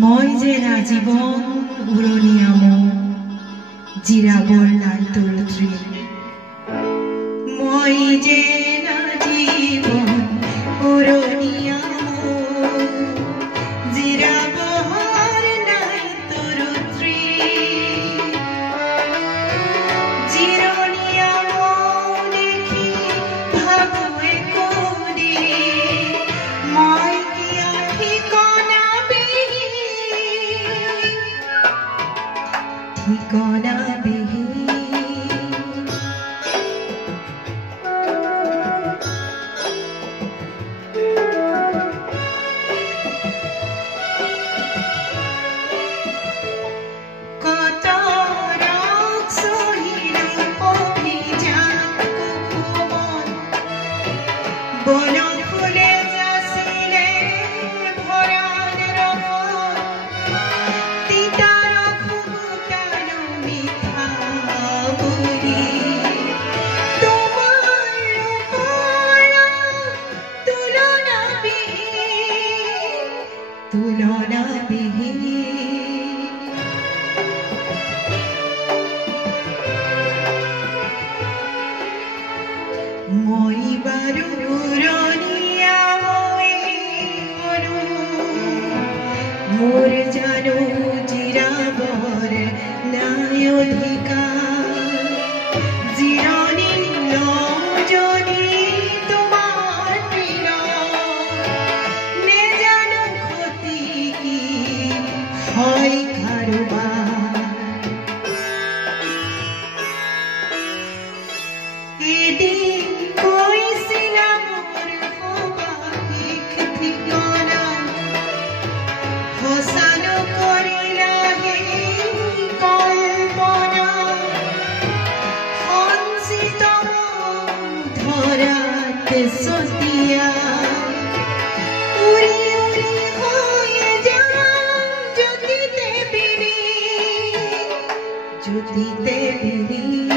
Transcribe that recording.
মই যে জীৱন উৰণীয়ামো জিৰাবৰ নাই তোৰ তৃণ মই যে জীৱন উৰণীয়ামো জিৰাবৰ নাই তোৰ তৃণ জিৰণীয়ামো দেখি ভাবোঁ একোদি মই কিয় ঠিকনা ঠিকনা বিহি কত ৰং সহিল অভিযান কুকুমন বন ফুলে যাচিলে ভৰাণ ৰমন তিতাৰ খুগুতানো মিঠা বুলি তোমাৰ ৰূপৰ তুলনা বিহীন মই বাৰু উৰণীয়ামৈ হলো মোৰ জানো জিৰাবৰ নাই অধিকাৰ জিৰণি লওঁ যদি তোমাৰ তৃণত নেজানো ক্ষতি কি হয় কাৰোবাৰ এদিন কৈছিলা মোৰ সবাহিক ঠিকনা সঁচা নকৰিলা সেই কল্পনা সঞ্চিত ধৰাত ছটিয়া উৰি উৰি হৈ যাম জ্যোতিতে বিৰি